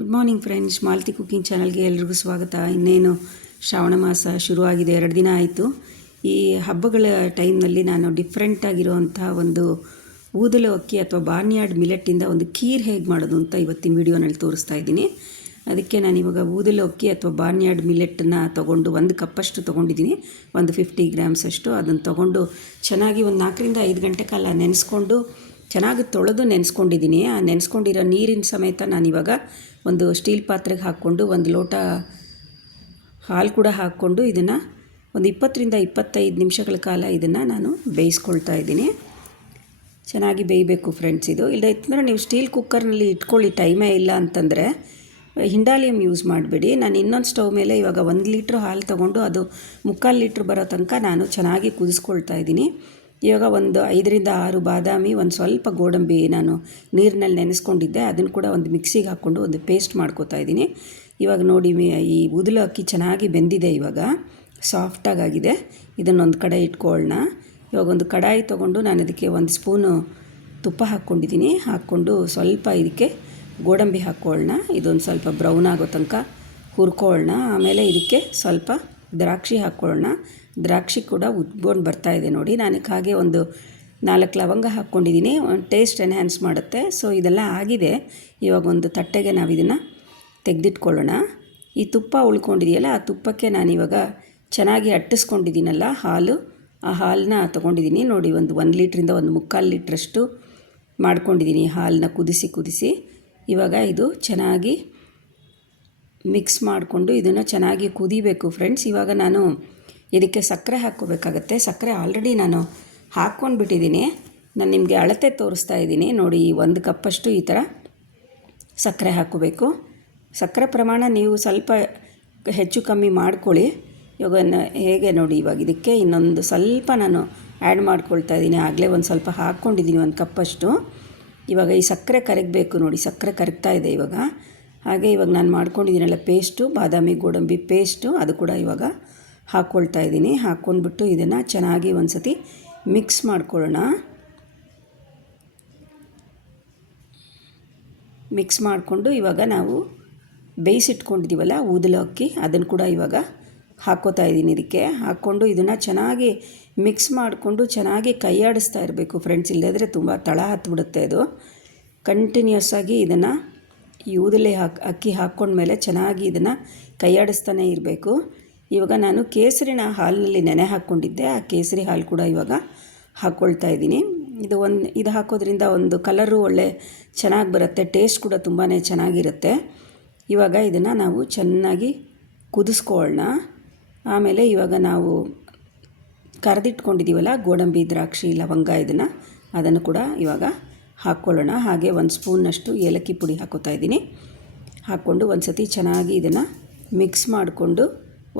Good morning friends, Malathi cooking ಚಾನಲ್ಗೆ ಎಲ್ರಿಗೂ ಸ್ವಾಗತ. ಇನ್ನೇನು ಶ್ರಾವಣ ಮಾಸ ಶುರುವಾಗಿದೆ, 2 ದಿನ ಆಯಿತು. ಈ ಹಬ್ಬಗಳ ಟೈಮ್ನಲ್ಲಿ ನಾನು ಡಿಫ್ರೆಂಟಾಗಿರುವಂಥ ಒಂದು ಊದಲು ಅಕ್ಕಿ ಅಥವಾ ಬಾರ್ನ್ಯಾರ್ಡ್ ಮಿಲೆಟ್ಟಿಂದ ಒಂದು ಖೀರ್ ಹೇಗೆ ಮಾಡೋದು ಅಂತ ಇವತ್ತಿನ ವಿಡಿಯೋನಲ್ಲಿ ತೋರಿಸ್ತಾ ಇದ್ದೀನಿ. ಅದಕ್ಕೆ ನಾನಿವಾಗ ಊದಲು ಅಕ್ಕಿ ಅಥವಾ ಬಾರ್ನ್ಯಾರ್ಡ್ ಮಿಲೆಟ್ಟನ್ನು ತೊಗೊಂಡು 1 ಕಪ್ಪಷ್ಟು ತೊಗೊಂಡಿದ್ದೀನಿ, ಒಂದು 50 ಗ್ರಾಮ್ಸ್ ಅಷ್ಟು. ಅದನ್ನು ತೊಗೊಂಡು ಚೆನ್ನಾಗಿ ಒಂದು 4 ರಿಂದ 5 ಗಂಟೆ ಕಾಲ ನೆನೆಸ್ಕೊಂಡು ಚೆನ್ನಾಗಿ ತೊಳೆದು ನೆನೆಸ್ಕೊಂಡಿದ್ದೀನಿ. ಆ ನೆನೆಸ್ಕೊಂಡಿರೋ ನೀರಿನ ಸಮೇತ ನಾನಿವಾಗ ಒಂದು ಸ್ಟೀಲ್ ಪಾತ್ರೆಗೆ ಹಾಕ್ಕೊಂಡು 1 ಲೋಟ ಹಾಲು ಕೂಡ ಹಾಕ್ಕೊಂಡು ಇದನ್ನು ಒಂದು 20 ರಿಂದ 25 ನಿಮಿಷಗಳ ಕಾಲ ಇದನ್ನು ನಾನು ಬೇಯಿಸ್ಕೊಳ್ತಾ ಇದ್ದೀನಿ. ಚೆನ್ನಾಗಿ ಬೇಯಬೇಕು ಫ್ರೆಂಡ್ಸ್. ಇದು ಇಲ್ಲದೆ ನೀವು ಸ್ಟೀಲ್ ಕುಕ್ಕರ್ನಲ್ಲಿ ಇಟ್ಕೊಳ್ಳಿ, ಟೈಮೇ ಇಲ್ಲ ಅಂತಂದರೆ ಹಿಂಡಾಲಿಯಂ ಯೂಸ್ ಮಾಡಬೇಡಿ. ನಾನು ಇನ್ನೊಂದು ಸ್ಟವ್ ಮೇಲೆ ಇವಾಗ 1 ಲೀಟ್ರ್ ಹಾಲು ತೊಗೊಂಡು ಅದು 3/4 ಲೀಟ್ರ್ ಬರೋ ತನಕ ನಾನು ಚೆನ್ನಾಗಿ ಕುದಿಸ್ಕೊಳ್ತಾ ಇದ್ದೀನಿ. ಇವಾಗ ಒಂದು 5 ರಿಂದ 6 ಬಾದಾಮಿ, ಒಂದು ಸ್ವಲ್ಪ ಗೋಡಂಬಿ ನಾನು ನೀರಿನಲ್ಲಿ ನೆನೆಸ್ಕೊಂಡಿದ್ದೆ, ಅದನ್ನು ಕೂಡ ಒಂದು ಮಿಕ್ಸಿಗೆ ಹಾಕ್ಕೊಂಡು ಒಂದು ಪೇಸ್ಟ್ ಮಾಡ್ಕೋತಾ ಇದ್ದೀನಿ. ಇವಾಗ ನೋಡಿ, ಈ ಊದಲು ಅಕ್ಕಿ ಚೆನ್ನಾಗಿ ಬೆಂದಿದೆ, ಇವಾಗ ಸಾಫ್ಟಾಗಿದೆ. ಇದನ್ನೊಂದು ಕಡೆ ಇಟ್ಕೊಳ್ಳೋಣ. ಇವಾಗ ಒಂದು ಕಡಾಯಿ ತೊಗೊಂಡು ನಾನು ಇದಕ್ಕೆ 1 ಸ್ಪೂನು ತುಪ್ಪ ಹಾಕ್ಕೊಂಡಿದ್ದೀನಿ. ಹಾಕ್ಕೊಂಡು ಸ್ವಲ್ಪ ಇದಕ್ಕೆ ಗೋಡಂಬಿ ಹಾಕ್ಕೊಳ್ಳೋಣ. ಇದೊಂದು ಸ್ವಲ್ಪ ಬ್ರೌನ್ ಆಗೋ ತನಕ ಹುರ್ಕೊಳ್ಳೋಣ. ಆಮೇಲೆ ಇದಕ್ಕೆ ಸ್ವಲ್ಪ ದ್ರಾಕ್ಷಿ ಹಾಕ್ಕೊಳ್ಳೋಣ. ದ್ರಾಕ್ಷಿ ಕೂಡ ಉದ್ಕೊಂಡು ಬರ್ತಾ ಇದೆ ನೋಡಿ. ನಾನಕ್ಕೆ ಹಾಗೆ ಒಂದು 4 ಲವಂಗ ಹಾಕ್ಕೊಂಡಿದ್ದೀನಿ, ಒಂದು ಟೇಸ್ಟ್ ಎನ್ಹ್ಯಾನ್ಸ್ ಮಾಡುತ್ತೆ. ಸೊ ಇದೆಲ್ಲ ಆಗಿದೆ. ಇವಾಗ ಒಂದು ತಟ್ಟೆಗೆ ನಾವು ಇದನ್ನು ತೆಗೆದಿಟ್ಕೊಳ್ಳೋಣ. ಈ ತುಪ್ಪ ಉಳ್ಕೊಂಡಿದೆಯಲ್ಲ, ಆ ತುಪ್ಪಕ್ಕೆ ನಾನಿವಾಗ ಚೆನ್ನಾಗಿ ಅಟ್ಟಿಸ್ಕೊಂಡಿದ್ದೀನಲ್ಲ ಹಾಲು, ಆ ಹಾಲನ್ನ ತೊಗೊಂಡಿದ್ದೀನಿ ನೋಡಿ. ಒಂದು 1 ಲೀಟ್ರಿಂದ ಒಂದು 3/4 ಲೀಟ್ರಷ್ಟು ಮಾಡ್ಕೊಂಡಿದ್ದೀನಿ ಹಾಲನ್ನ ಕುದಿಸಿ. ಇವಾಗ ಇದು ಚೆನ್ನಾಗಿ ಮಿಕ್ಸ್ ಮಾಡಿಕೊಂಡು ಇದನ್ನು ಚೆನ್ನಾಗಿ ಕುದಿಬೇಕು ಫ್ರೆಂಡ್ಸ್. ಇವಾಗ ನಾನು ಇದಕ್ಕೆ ಸಕ್ಕರೆ ಹಾಕ್ಕೋಬೇಕಾಗತ್ತೆ. ಸಕ್ಕರೆ ಆಲ್ರೆಡಿ ನಾನು ಹಾಕ್ಕೊಂಡ್ಬಿಟ್ಟಿದ್ದೀನಿ. ನಾನು ನಿಮಗೆ ಅಳತೆ ತೋರಿಸ್ತಾ ಇದ್ದೀನಿ ನೋಡಿ. 1 ಕಪ್ಪಷ್ಟು ಈ ಥರ ಸಕ್ಕರೆ ಹಾಕ್ಕೋಬೇಕು. ಸಕ್ಕರೆ ಪ್ರಮಾಣ ನೀವು ಸ್ವಲ್ಪ ಹೆಚ್ಚು ಕಮ್ಮಿ ಮಾಡ್ಕೊಳ್ಳಿ. ಇವಾಗ ಹೇಗೆ ನೋಡಿ, ಇವಾಗ ಇದಕ್ಕೆ ಇನ್ನೊಂದು ಸ್ವಲ್ಪ ನಾನು ಆ್ಯಡ್ ಮಾಡ್ಕೊಳ್ತಾ ಇದ್ದೀನಿ. ಆಗಲೇ ಒಂದು ಸ್ವಲ್ಪ ಹಾಕ್ಕೊಂಡಿದ್ದೀನಿ 1 ಕಪ್ಪಷ್ಟು. ಇವಾಗ ಈ ಸಕ್ಕರೆ ಕರಗಬೇಕು ನೋಡಿ, ಸಕ್ಕರೆ ಕರಗ್ತಾ ಇದೆ ಇವಾಗ. ಹಾಗೆ ಇವಾಗ ನಾನು ಮಾಡ್ಕೊಂಡಿದ್ದೀನಲ್ಲ ಪೇಸ್ಟು, ಬಾದಾಮಿ ಗೋಡಂಬಿ ಪೇಸ್ಟು, ಅದು ಕೂಡ ಇವಾಗ ಹಾಕ್ಕೊಳ್ತಾ ಇದ್ದೀನಿ. ಹಾಕ್ಕೊಂಡ್ಬಿಟ್ಟು ಇದನ್ನು ಚೆನ್ನಾಗಿ ಒಂದು ಸತಿ ಮಿಕ್ಸ್ ಮಾಡ್ಕೊಳ್ಳೋಣ. ಮಿಕ್ಸ್ ಮಾಡಿಕೊಂಡು ಇವಾಗ ನಾವು ಬೇಯಿಸಿಟ್ಕೊಂಡಿದ್ದೀವಲ್ಲ ಊದಲು ಅಕ್ಕಿ, ಅದನ್ನು ಕೂಡ ಇವಾಗ ಹಾಕ್ಕೋತಾ ಇದ್ದೀನಿ. ಇದಕ್ಕೆ ಹಾಕ್ಕೊಂಡು ಇದನ್ನು ಚೆನ್ನಾಗಿ ಮಿಕ್ಸ್ ಮಾಡಿಕೊಂಡು ಚೆನ್ನಾಗಿ ಕೈಯಾಡಿಸ್ತಾ ಇರಬೇಕು ಫ್ರೆಂಡ್ಸ್. ಇಲ್ಲದ್ರೆ ತುಂಬ ತಳ ಹತ್ತಿಬಿಡುತ್ತೆ ಅದು. ಕಂಟಿನ್ಯೂಸ್ ಆಗಿ ಇದನ್ನು ಈ ಊದಲೆ ಅಕ್ಕಿ ಹಾಕ್ಕೊಂಡ್ಮೇಲೆ ಚೆನ್ನಾಗಿ ಇದನ್ನು ಕೈಯಾಡಿಸ್ತಾನೆ ಇರಬೇಕು. ಇವಾಗ ನಾನು ಕೇಸರಿನ ಹಾಲಿನಲ್ಲಿ ನೆನೆ ಹಾಕ್ಕೊಂಡಿದ್ದೆ, ಆ ಕೇಸರಿ ಹಾಲು ಕೂಡ ಇವಾಗ ಹಾಕ್ಕೊಳ್ತಾ ಇದ್ದೀನಿ. ಇದು ಹಾಕೋದ್ರಿಂದ ಒಂದು ಕಲರು ಒಳ್ಳೆ ಚೆನ್ನಾಗಿ ಬರುತ್ತೆ, ಟೇಸ್ಟ್ ಕೂಡ ತುಂಬಾ ಚೆನ್ನಾಗಿರುತ್ತೆ. ಇವಾಗ ಇದನ್ನು ನಾವು ಚೆನ್ನಾಗಿ ಕುದಿಸ್ಕೊಳ್ಳೋಣ. ಆಮೇಲೆ ಇವಾಗ ನಾವು ಕರೆದಿಟ್ಕೊಂಡಿದ್ದೀವಲ್ಲ ಗೋಡಂಬಿ, ದ್ರಾಕ್ಷಿ, ಲವಂಗ, ಅದನ್ನು ಕೂಡ ಇವಾಗ ಹಾಕ್ಕೊಳ್ಳೋಣ. ಹಾಗೆ 1 ಸ್ಪೂನ್ನಷ್ಟು ಏಲಕ್ಕಿ ಪುಡಿ ಹಾಕ್ಕೋತಾ ಇದ್ದೀನಿ. ಹಾಕ್ಕೊಂಡು ಒಂದು ಸತಿ ಚೆನ್ನಾಗಿ ಇದನ್ನು ಮಿಕ್ಸ್ ಮಾಡಿಕೊಂಡು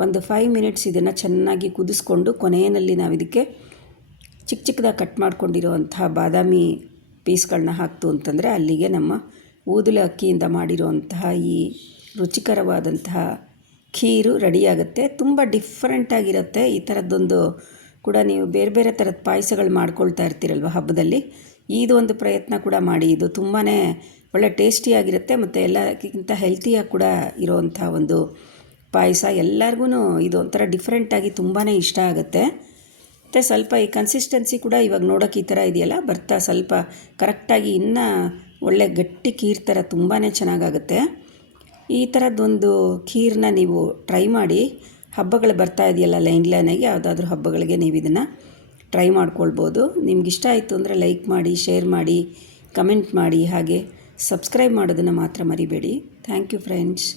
ಒಂದು 5 ಮಿನಿಟ್ಸ್ ಇದನ್ನು ಚೆನ್ನಾಗಿ ಕುದಿಸ್ಕೊಂಡು ಕೊನೆಯಲ್ಲಿ ನಾವು ಇದಕ್ಕೆ ಚಿಕ್ಕದಾಗಿ ಕಟ್ ಮಾಡ್ಕೊಂಡಿರೋವಂತಹ ಬಾದಾಮಿ ಪೀಸ್ಗಳನ್ನ ಹಾಕ್ತು ಅಂತಂದರೆ ಅಲ್ಲಿಗೆ ನಮ್ಮ ಊದಲು ಅಕ್ಕಿಯಿಂದ ಮಾಡಿರೋವಂತಹ ಈ ರುಚಿಕರವಾದಂತಹ ಖೀರು ರೆಡಿಯಾಗುತ್ತೆ. ತುಂಬ ಡಿಫ್ರೆಂಟಾಗಿರುತ್ತೆ. ಈ ಥರದ್ದೊಂದು ಕೂಡ ನೀವು ಬೇರೆ ಬೇರೆ ಥರದ ಪಾಯಸಗಳು ಮಾಡ್ಕೊಳ್ತಾ ಇರ್ತೀರಲ್ವ ಹಬ್ಬದಲ್ಲಿ, ಇದು ಒಂದು ಪ್ರಯತ್ನ ಕೂಡ ಮಾಡಿ. ಇದು ತುಂಬಾ ಒಳ್ಳೆ ಟೇಸ್ಟಿಯಾಗಿರುತ್ತೆ ಮತ್ತು ಎಲ್ಲಕ್ಕಿಂತ ಹೆಲ್ತಿಯಾಗಿ ಕೂಡ ಇರೋವಂಥ ಒಂದು ಪಾಯಸ. ಎಲ್ಲರಿಗೂ ಇದು ಒಂಥರ ಡಿಫ್ರೆಂಟಾಗಿ ತುಂಬಾ ಇಷ್ಟ ಆಗುತ್ತೆ. ಮತ್ತು ಸ್ವಲ್ಪ ಈ ಕನ್ಸಿಸ್ಟೆನ್ಸಿ ಕೂಡ ಇವಾಗ ನೋಡೋಕೆ ಈ ಥರ ಇದೆಯಲ್ಲ, ಬರ್ತಾ ಸ್ವಲ್ಪ ಕರೆಕ್ಟಾಗಿ ಇನ್ನೂ ಒಳ್ಳೆ ಗಟ್ಟಿ ಖೀರ್ ಥರ ತುಂಬಾ ಚೆನ್ನಾಗಾಗುತ್ತೆ. ಈ ಥರದ್ದೊಂದು ಖೀರನ್ನ ನೀವು ಟ್ರೈ ಮಾಡಿ. ಹಬ್ಬಗಳು ಬರ್ತಾ ಇದೆಯಲ್ಲ ಲೈನಾಗಿ, ಯಾವುದಾದ್ರೂ ಹಬ್ಬಗಳಿಗೆ ನೀವು ಇದನ್ನು ಟ್ರೈ ಮಾಡ್ಕೊಳ್ಬೋದು. ನಿಮ್ಗೆ ಇಷ್ಟ ಆಯಿತು ಅಂದರೆ ಲೈಕ್ ಮಾಡಿ, ಶೇರ್ ಮಾಡಿ, ಕಮೆಂಟ್ ಮಾಡಿ, ಹಾಗೆ ಸಬ್ಸ್ಕ್ರೈಬ್ ಮಾಡೋದನ್ನು ಮಾತ್ರ ಮರಿಬೇಡಿ. Thank you friends.